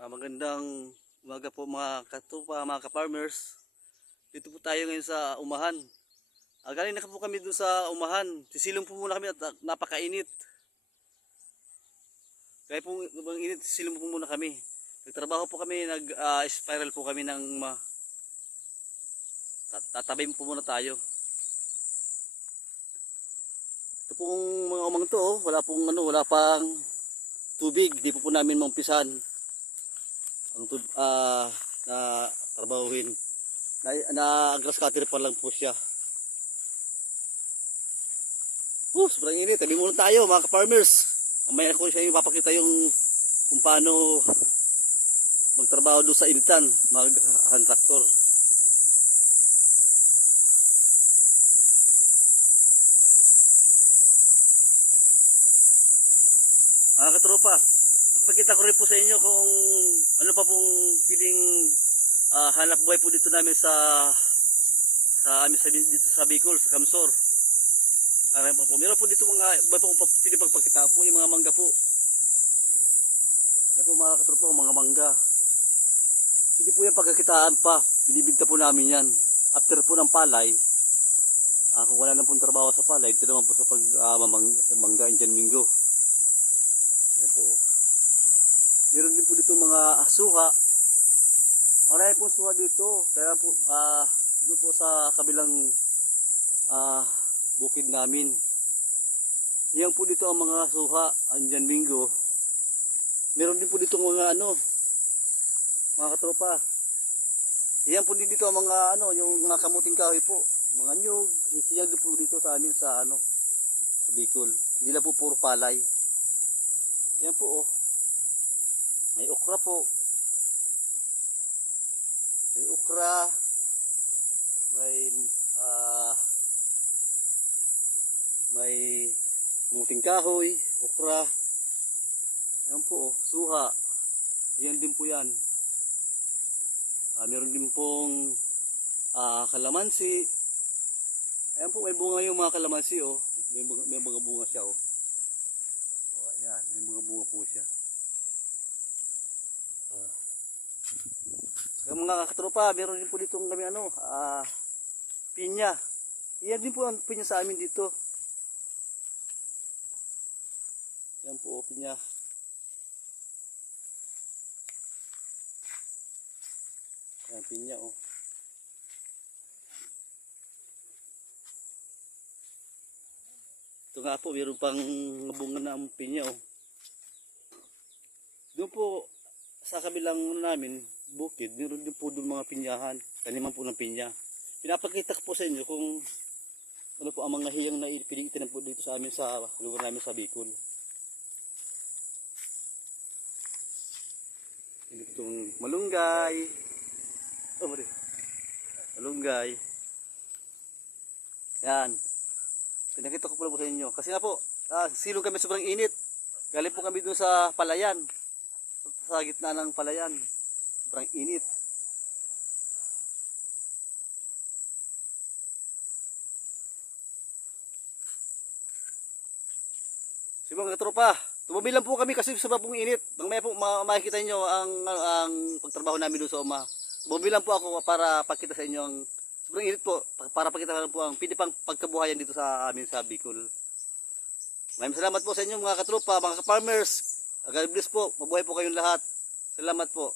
Ah, magandang umaga po mga katupa, mga ka-farmers. Dito po tayo ngayon sa umahan. Ah, galing na po kami doon sa umahan. Sisilong po muna kami at ah, napakainit. Kaya po ang init, sisilong po muna kami. Nagtrabaho po kami, nag-spiral po kami ng. Tat- Tatabim po muna tayo. Ito pong mga umang to, oh, wala pong ano, wala pang tubig. Di po po namin mampisan ang tub ah na trabahuhin. Na, na grass cutter pa lang po siya. Oh, sobrang init. Tabi muna tayo mga ka-farmers. Mamaya ko siya yung papakita yung kung paano magtrabaho doon sa ilitan, mag hand tractor. Mga katropa, papakita ko rin po sa inyo kung ano pa pong piling ah, hanap buhay po dito namin sa sa amin sa dito sa Bicol, sa Kamsor. Aray po po. Meron po dito mga iba pong pa- pwede pagpakita po yung mga mangga po. Yan po mga katropa, mga mangga. Pwede po yan pagkakitaan pa. Binibinta po namin yan. After po ng palay, ah, kung wala na pong trabaho sa palay, ito naman po sa pag ah, mamang- mangga Indian Mingo. Yan po. Meron din po dito mga suha. Marami po suha dito. Kaya po, ah, doon po sa kabilang ah, bukid namin. Yan po dito ang mga suha, andyan Mingo. Meron din po dito mga ano, mga katropa. Yan po din dito ang mga ano, yung mga kamuting kahoy po. Mga nyug, din po dito sa amin sa ano, sa Bicol. Hindi po puro palay. Yan po oh. May okra po. May okra. May ah may kamuting kahoy, okra. Yan po oh, suha. Yan din po yan. Ah, meron din pong ah, kalamansi. Ayan po, may bunga yung mga kalamansi oh. May, may mga bunga siya oh. Oh, ayan, may mga bunga po siya. Ah. Saka mga katropa, meron din po dito kami ano, ah, pinya. Iyan din po ang pinya sa amin dito. Yan po, oh, pinya. Yan, pinya oh. Ito nga po, meron pang bunga na ang pinya oh. Doon po, sa kabilang ano namin, bukid, meron din po doon mga pinyahan, taniman po ng pinya. Pinapakita ko po sa inyo kung ano po ang mga hiyang na pinitinan po dito sa amin sa lugar namin sa Bicol. Ito itong malunggay. Oh, mali. Malunggay. Yan. Pinakita ko pala po sa inyo. Kasi nga po, ah, silong kami sobrang init. Galing po kami doon sa palayan. Sa gitna ng palayan. Sobrang init. Si mga tropa, tumabi lang po kami kasi sa pong init. Mamaya po ma- makikita nyo ang, ang, pagtrabaho namin doon sa uma. Tumabi lang po ako para pakita sa inyo ang sobrang init po. pa- Para pakita lang po ang pwede pang pagkabuhayan dito sa amin sa Bicol. Maraming salamat po sa inyo mga katropa, mga ka-farmers. God bless po. Mabuhay po kayong lahat. Salamat po.